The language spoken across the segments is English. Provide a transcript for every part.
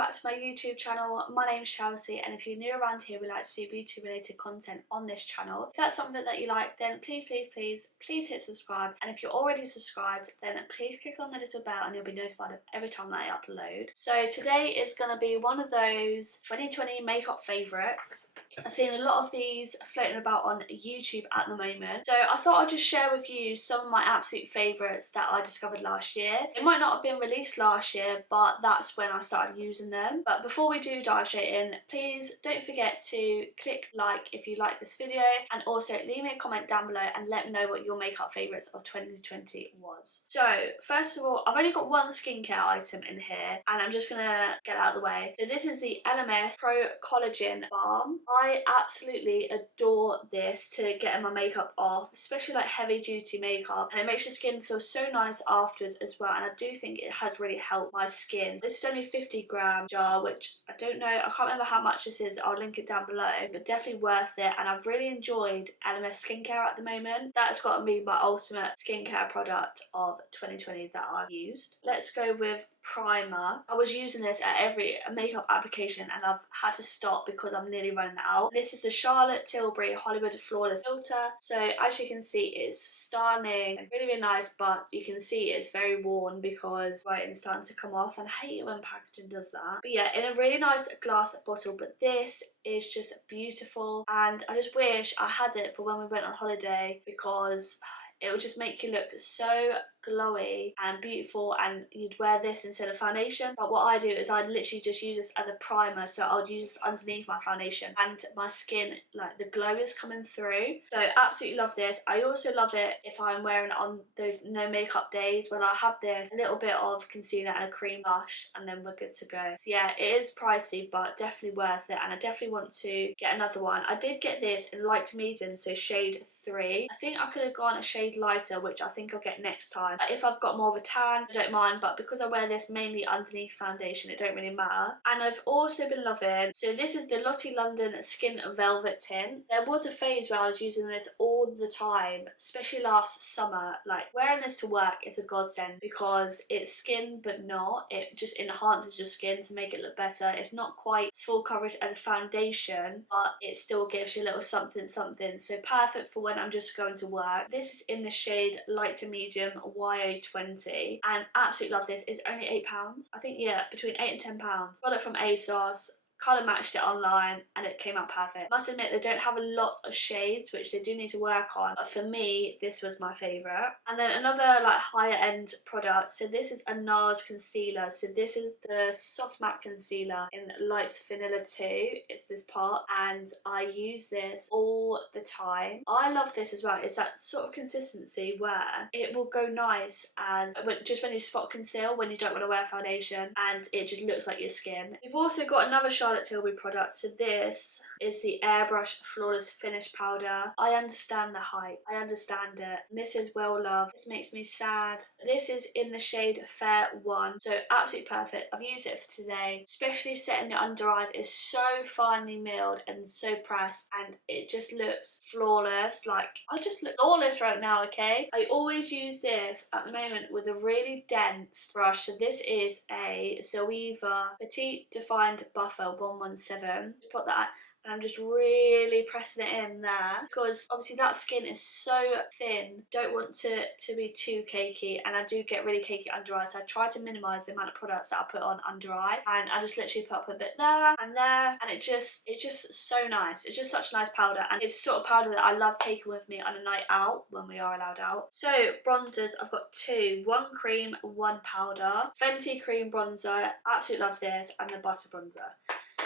back to my YouTube channel. My name's Chelsea, and if you're new around here, we like to do beauty related content on this channel. If that's something that you like, then please hit subscribe, and if you're already subscribed, then please click on the little bell and you'll be notified of every time that I upload. So today is going to be one of those 2020 makeup favourites. I've seen a lot of these floating about on YouTube at the moment, so I thought I'd just share with you some of my absolute favourites that I discovered last year. It might not have been released last year, but that's when I started using them. But before we do dive straight in, please don't forget to click like if you like this video, and also leave me a comment down below and let me know what your makeup favourites of 2020 was. So first of all, I've only got one skincare item in here, and I'm just gonna get out of the way. So this is the LMS Pro Collagen Balm. I absolutely adore this to get my makeup off, especially like heavy duty makeup, and it makes your skin feel so nice afterwards as well, and I do think it has really helped my skin. This is only a 50-gram jar, which I don't know, I can't remember how much this is, I'll link it down below, but definitely worth it, and I've really enjoyed LMS skincare at the moment. That's got to be my ultimate skincare product of 2020 that I've used. Let's go with primer. I was using this at every makeup application and I've had to stop because I'm nearly running out. This is the Charlotte Tilbury Hollywood Flawless Filter. So as you can see, it's stunning and really nice, but you can see it's very worn because writing's starting to come off, and I hate it when packaging does that. But yeah, in a really nice glass bottle, but this is just beautiful, and I just wish I had it for when we went on holiday because it would just make you look so glowy and beautiful, and you'd wear this instead of foundation. But what I do is I literally just use this as a primer, so I'll use this underneath my foundation, and my skin, like the glow is coming through. So absolutely love this. I also love it if I'm wearing it on those no makeup days when I have this, a little bit of concealer and a cream blush, and then we're good to go. So yeah, it is pricey but definitely worth it, and I definitely want to get another one. I did get this in light to medium, so shade 3. I think I could have gone a shade lighter, which I think I'll get next time. If I've got more of a tan, I don't mind, but because I wear this mainly underneath foundation, it don't really matter. And I've also been loving, so this is the Lottie London Skin Velvet Tint. There was a phase where I was using this all the time, especially last summer. Like, wearing this to work is a godsend because it's skin but not. It just enhances your skin to make it look better. It's not quite full coverage as a foundation, but it still gives you a little something, so perfect for when I'm just going to work. This is in the shade light to medium YO20, and absolutely love this. It's only £8. I think, yeah, between £8 and £10. Got it from ASOS. Colour matched it online and it came out perfect. Must admit, they don't have a lot of shades, which they do need to work on, but for me this was my favourite. And then another like higher end product, so this is a NARS concealer. So this is the soft matte concealer in light vanilla 2. It's this part, and I use this all the time. I love this as well. It's that sort of consistency where it will go nice as just when you spot conceal when you don't want to wear foundation, and it just looks like your skin. We've also got another Charlotte Tilbury product. So this is the Airbrush Flawless Finish Powder. I understand the hype, I understand it. This is well loved. This makes me sad. This is in the shade Fair 1, so absolutely perfect. I've used it for today, especially setting the under eyes. It's so finely milled and so pressed, and it just looks flawless. Like, I just look flawless right now, okay? I always use this at the moment with a really dense brush. So this is a Zoeva Petite Defined Buffer 117. Put that, and I'm just really pressing it in there because obviously that skin is so thin. Don't want to be too cakey, and I do get really cakey under eye, so I try to minimise the amount of products that I put on under eye, and I just literally put up a bit there, and it's just so nice. It's just such a nice powder, and it's the sort of powder that I love taking with me on a night out when we are allowed out. So bronzers, I've got two, one cream, one powder. Fenty cream bronzer, absolutely love this, and the butter bronzer.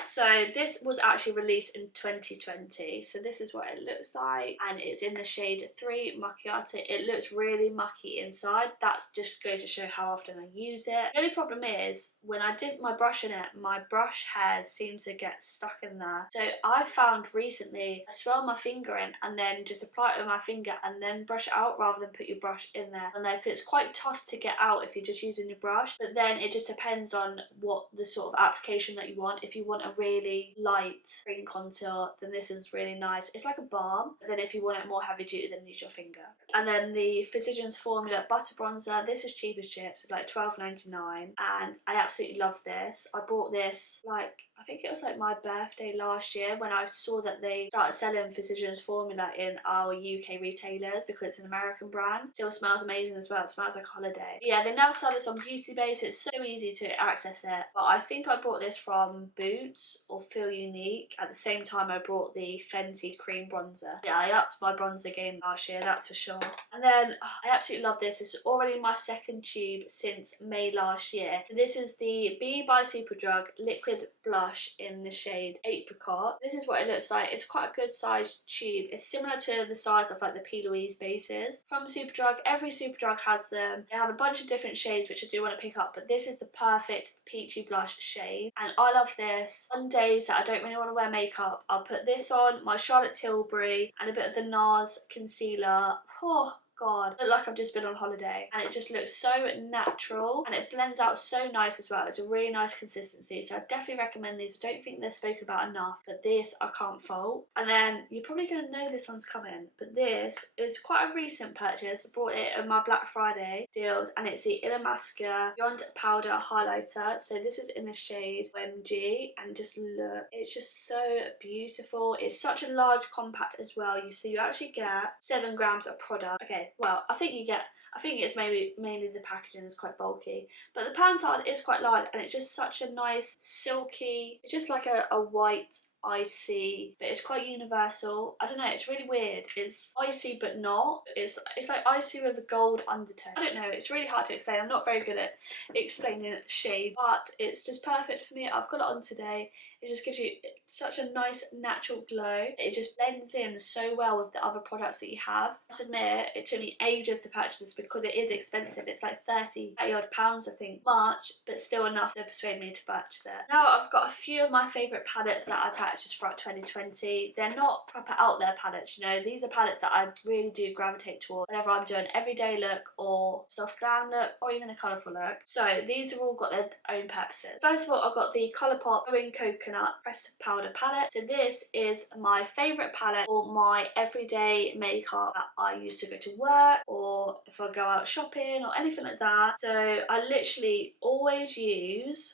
So this was actually released in 2020, so this is what it looks like, and it's in the shade 3 Macchiato. It looks really mucky inside. That's just goes to show how often I use it. The only problem is when I dip my brush in it, my brush hairs seem to get stuck in there. So I found recently, I swirl my finger in and then just apply it with my finger and then brush it out rather than put your brush in there. And then it's quite tough to get out if you're just using your brush, but then it just depends on what the sort of application that you want. If you want a really light cream contour, then this is really nice. It's like a balm, but then if you want it more heavy duty, then use your finger. And then the Physicians Formula Butter Bronzer, this is cheap as chips. It's like $12.99, and I absolutely love this. I bought this like, I think it was like my birthday last year when I saw that they started selling Physicians Formula in our UK retailers because it's an American brand. Still smells amazing as well. It smells like a holiday. Yeah, they now sell this on Beauty Bay, so it's so easy to access it. But I think I bought this from Boots or Feel Unique at the same time I bought the Fenty cream bronzer. Yeah, I upped my bronzer game last year, that's for sure. And then I absolutely love this. It's already my second tube since May last year. So this is the B by Superdrug Liquid Blush in the shade Apricot. This is what it looks like. It's quite a good sized tube. It's similar to the size of like the P. Louise bases from Superdrug. Every Superdrug has them. They have a bunch of different shades which I do want to pick up, but this is the perfect peachy blush shade, and I love this. On days that I don't really want to wear makeup, I'll put this on, my Charlotte Tilbury, and a bit of the NARS concealer. Oh god, I look like I've just been on holiday, and it just looks so natural and it blends out so nice as well. It's a really nice consistency, so I definitely recommend these. I don't think they're spoken about enough, but this I can't fault. And then you're probably going to know this one's coming, but this is quite a recent purchase. I bought it on my Black Friday deals, and it's the Illamasqua Beyond Powder Highlighter. So this is in the shade OMG, and just look, it's just so beautiful. It's such a large compact as well. So you actually get 7 grams of product. Okay, well, I think it's mainly the packaging is quite bulky, but the pantone is quite large, and it's just such a nice silky, it's just like a white icy, but it's quite universal. I don't know, it's really weird. It's icy but not. It's like icy with a gold undertone. I don't know, it's really hard to explain. I'm not very good at explaining shade, but it's just perfect for me. I've got it on today. It just gives you such a nice natural glow. It just blends in so well with the other products that you have. I must admit, it took me ages to purchase this because it is expensive. It's like 30 odd pounds, I think. Much, but still enough to persuade me to purchase it. Now I've got a few of my favourite palettes that I purchased throughout 2020. They're not proper out there palettes, you know. These are palettes that I really do gravitate towards whenever I'm doing everyday look or soft glam look or even a colourful look. So these have all got their own purposes. First of all, I've got the Colourpop Glowing Coconut Pressed Powder Palette. So this is my favourite palette for my everyday makeup that I use to go to work or if I go out shopping or anything like that. So I literally always use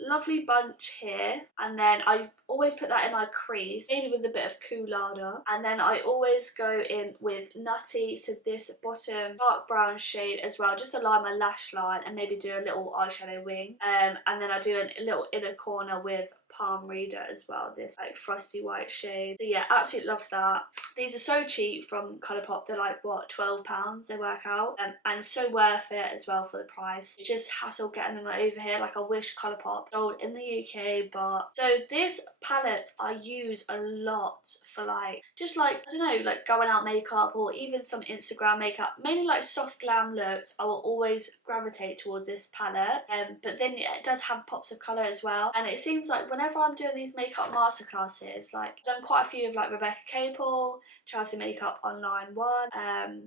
Lovely Bunch here, and then I always put that in my crease, maybe with a bit of Coolada, and then I always go in with Nutty, so this bottom dark brown shade as well, just to line my lash line and maybe do a little eyeshadow wing, and then I do a little inner corner with Palm Reader as well, this like frosty white shade. So yeah, absolutely love that. These are so cheap from Colourpop. They're like, what, £12 they work out, and so worth it as well for the price. It's just hassle getting them over here. Like, I wish Colourpop sold in the UK. But so this palette I use a lot for like, just like, I don't know, like going out makeup or even some Instagram makeup, mainly like soft glam looks. I will always gravitate towards this palette, but then it does have pops of colour as well, and it seems like whenever I'm doing these makeup masterclasses, like I've done quite a few of like Rebecca Capel, Chelsea Makeup Online one,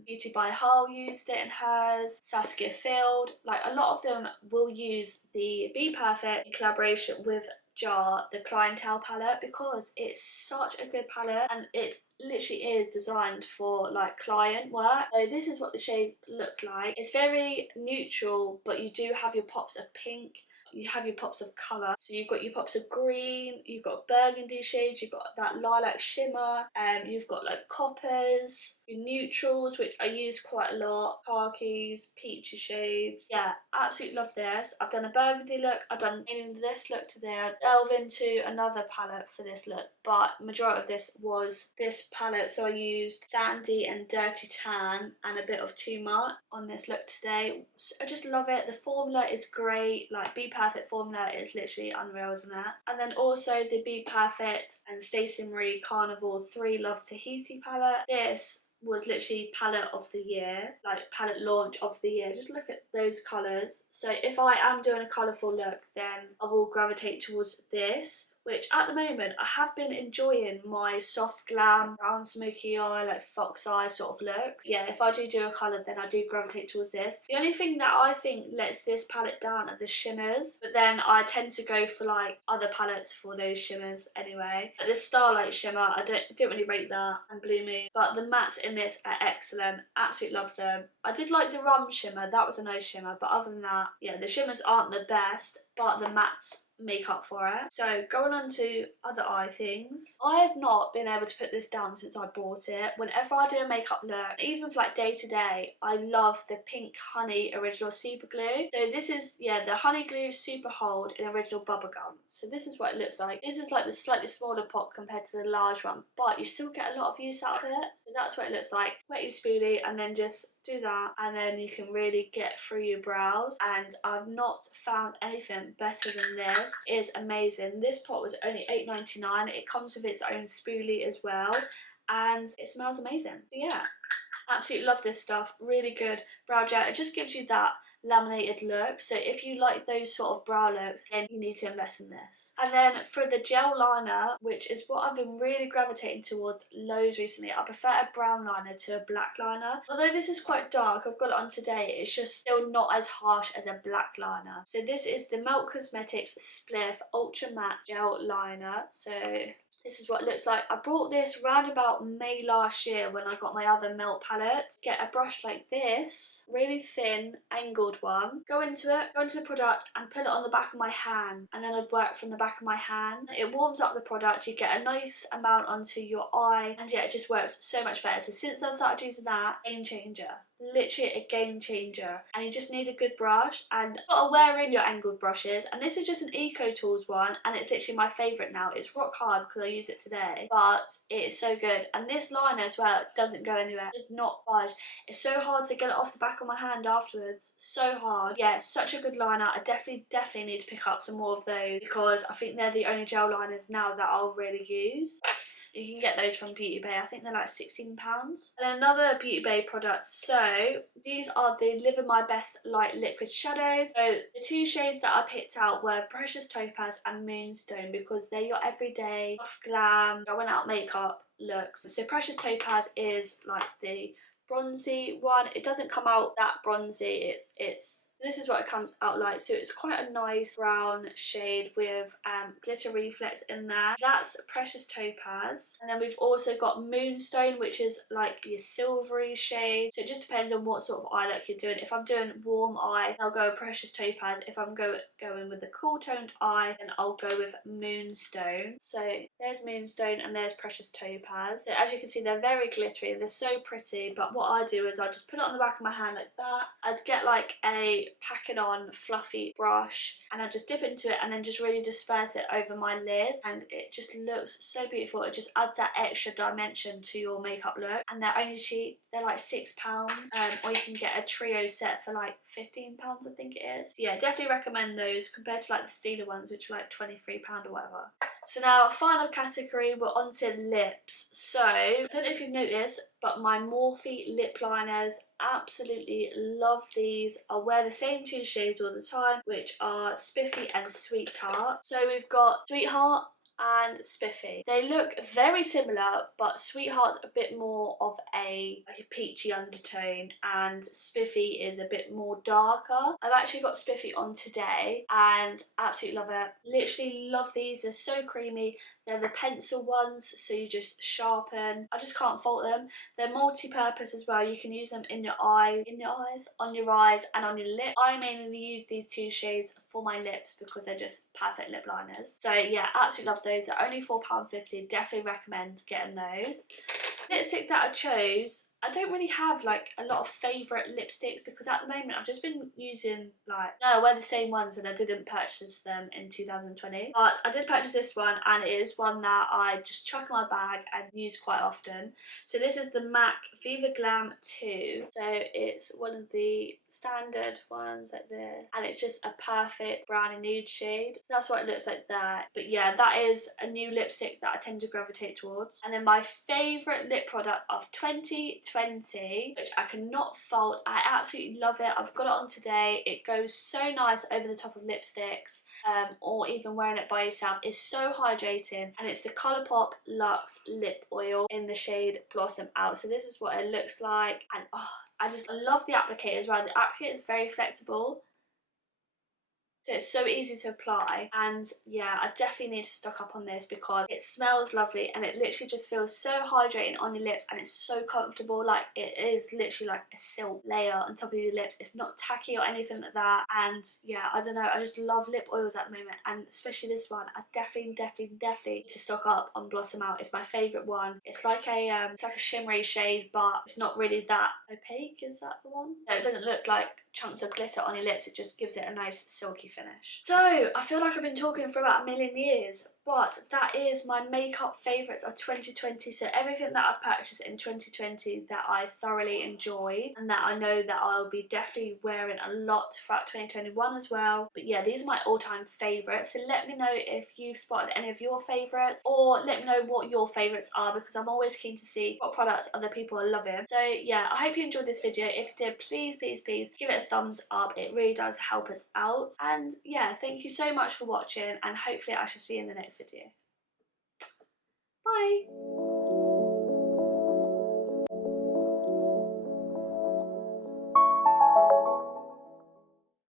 Beauty by Hull used it in hers, Saskia Field, like a lot of them will use the Be Perfect in collaboration with Jar, the Clientele palette, because it's such a good palette and it literally is designed for like client work. So this is what the shades look like. It's very neutral, but you do have your pops of pink, you have your pops of colour. So you've got your pops of green, you've got burgundy shades, you've got that lilac shimmer, you've got like coppers, your neutrals, which I use quite a lot, khakis, peachy shades. Yeah, absolutely love this. I've done a burgundy look, I've done this look today. I delve into another palette for this look, but majority of this was this palette. So I used Sandy and Dirty Tan and a bit of Too Much on this look today. I just love it. The formula is great. Like, Be Perfect formula is literally unreal, isn't it? And then also the Be Perfect and Stacey Marie Carnival 3 Lovetahiti palette. This was literally palette of the year, like palette launch of the year. Just look at those colours. So if I am doing a colourful look, then I will gravitate towards this. which at the moment I have been enjoying my soft glam, brown smoky eye, like fox eye sort of look. Yeah, if I do a colour then I do gravitate towards this. The only thing that I think lets this palette down are the shimmers, but then I tend to go for like other palettes for those shimmers anyway. Like this Starlight shimmer, I don't really rate that, and Blue Moon, but the mattes in this are excellent. Absolutely love them. I did like the rum shimmer, that was a nice shimmer, but other than that, yeah, the shimmers aren't the best, but the mattes make up for it. So going on to other eye things, I have not been able to put this down since I bought it. Whenever I do a makeup look, even for like day to day, I love the Pink Honey Original Super Glue. So this is, yeah, the Honey Glue Super Hold in Original Bubblegum. So this is what it looks like. This is like the slightly smaller pot compared to the large one, but you still get a lot of use out of it. So that's what it looks like. Wet your spoolie and then just do that, and then you can really get through your brows. And I've not found anything better than this. It is amazing. This pot was only $8.99. It comes with its own spoolie as well, and it smells amazing. So yeah, absolutely love this stuff. Really good brow gel. It just gives you that laminated look, so if you like those sort of brow looks then you need to invest in this. And then for the gel liner, which is what I've been really gravitating towards loads recently, I prefer a brown liner to a black liner. Although this is quite dark, I've got it on today, it's just still not as harsh as a black liner. So this is the Melt Cosmetics Spliff Ultra Matte Gel Liner. So this is what it looks like. I bought this round about May last year when I got my other Melt palette. Get a brush like this, really thin, angled one. Go into the product and put it on the back of my hand. And then I'd work from the back of my hand. It warms up the product, you get a nice amount onto your eye. And yeah, it just works so much better. So since I've started using that, game changer. Literally a game changer. And you just need a good brush, and you've got to wear in your angled brushes. And this is just an Eco Tools one, and it's literally my favourite now. It's rock hard because I use it today, but it's so good. And this liner as well, it doesn't go anywhere, it does not budge. It's so hard to get it off the back of my hand afterwards, so hard. Yeah, it's such a good liner. I definitely need to pick up some more of those, because I think they're the only gel liners now that I'll really use. You can get those from Beauty Bay. I think they're like £16. And another Beauty Bay product. So these are the Live in My Best Light Liquid Shadows. So the two shades that I picked out were Precious Topaz and Moonstone, because they're your everyday soft glam, going out makeup looks. So Precious Topaz is like the bronzy one. It doesn't come out that bronzy. This is what it comes out like. So it's quite a nice brown shade with glitter reflex in there. That's Precious Topaz. And then we've also got Moonstone, which is like your silvery shade. So it just depends on what sort of eye look you're doing. If I'm doing warm eye, I'll go with Precious Topaz. If I'm going with a cool toned eye, then I'll go with Moonstone. So there's Moonstone and there's Precious Topaz. So as you can see, they're very glittery. They're so pretty. But what I do is I just put it on the back of my hand like that. I'd get like a packing on fluffy brush, and I just dip into it and then just really disperse it over my lid, and it just looks so beautiful. It just adds that extra dimension to your makeup look. And they're only cheap, they're like £6, or you can get a trio set for like £15, I think it is. So yeah, definitely recommend those compared to like the Steeler ones, which are like £23 or whatever. So now, final category, we're on to lips. So, I don't know if you've noticed, but my Morphe lip liners, absolutely love these. I wear the same two shades all the time, which are Spiffy and Sweetheart. So we've got Sweetheart and Spiffy. They look very similar, but Sweetheart's a bit more of a peachy undertone and Spiffy is a bit more darker. I've actually got Spiffy on today and absolutely love it. Literally love these. They're so creamy. They're the pencil ones, so you just sharpen. I just can't fault them. They're multi-purpose as well. You can use them in your eyes, on your eyes and on your lip. I mainly use these two shades for my lips because they're just perfect lip liners. So yeah, absolutely love those. They're only £4.50. Definitely recommend getting those. Lipstick that I chose, I don't really have like a lot of favourite lipsticks because at the moment I've just been using I wear the same ones and I didn't purchase them in 2020. But I did purchase this one and it is one that I just chuck in my bag and use quite often. So this is the MAC Viva Glam 2. So it's one of the standard ones like this, and it's just a perfect brownie nude shade. That's what it looks like there. But yeah, that is a new lipstick that I tend to gravitate towards. And then my favourite lip product of 2020 20, which I cannot fault. I absolutely love it. I've got it on today. It goes so nice over the top of lipsticks, or even wearing it by yourself. It's so hydrating, and it's the Colourpop Luxe Lip Oil in the shade Blossom Out. So this is what it looks like, and oh, I just love the applicator as well. The applicator is very flexible, so it's so easy to apply. And yeah, I definitely need to stock up on this because it smells lovely and it literally just feels so hydrating on your lips, and it's so comfortable. Like, it is literally like a silk layer on top of your lips. It's not tacky or anything like that. And yeah, I don't know, I just love lip oils at the moment, and especially this one. I definitely need to stock up on Blossom Out. It's my favourite one. It's like a shimmery shade, but it's not really that opaque. Is that the one? So it doesn't look like chunks of glitter on your lips. It just gives it a nice silky finish. So I feel like I've been talking for about a million years, but that is my makeup favourites of 2020. So everything that I've purchased in 2020 that I thoroughly enjoyed, and that I know that I'll be definitely wearing a lot throughout 2021 as well. But yeah, these are my all-time favourites. So let me know if you've spotted any of your favourites, or let me know what your favourites are, because I'm always keen to see what products other people are loving. So yeah, I hope you enjoyed this video. If you did, please give it a thumbs up. It really does help us out. And yeah, thank you so much for watching, and hopefully I shall see you in the next video. Bye!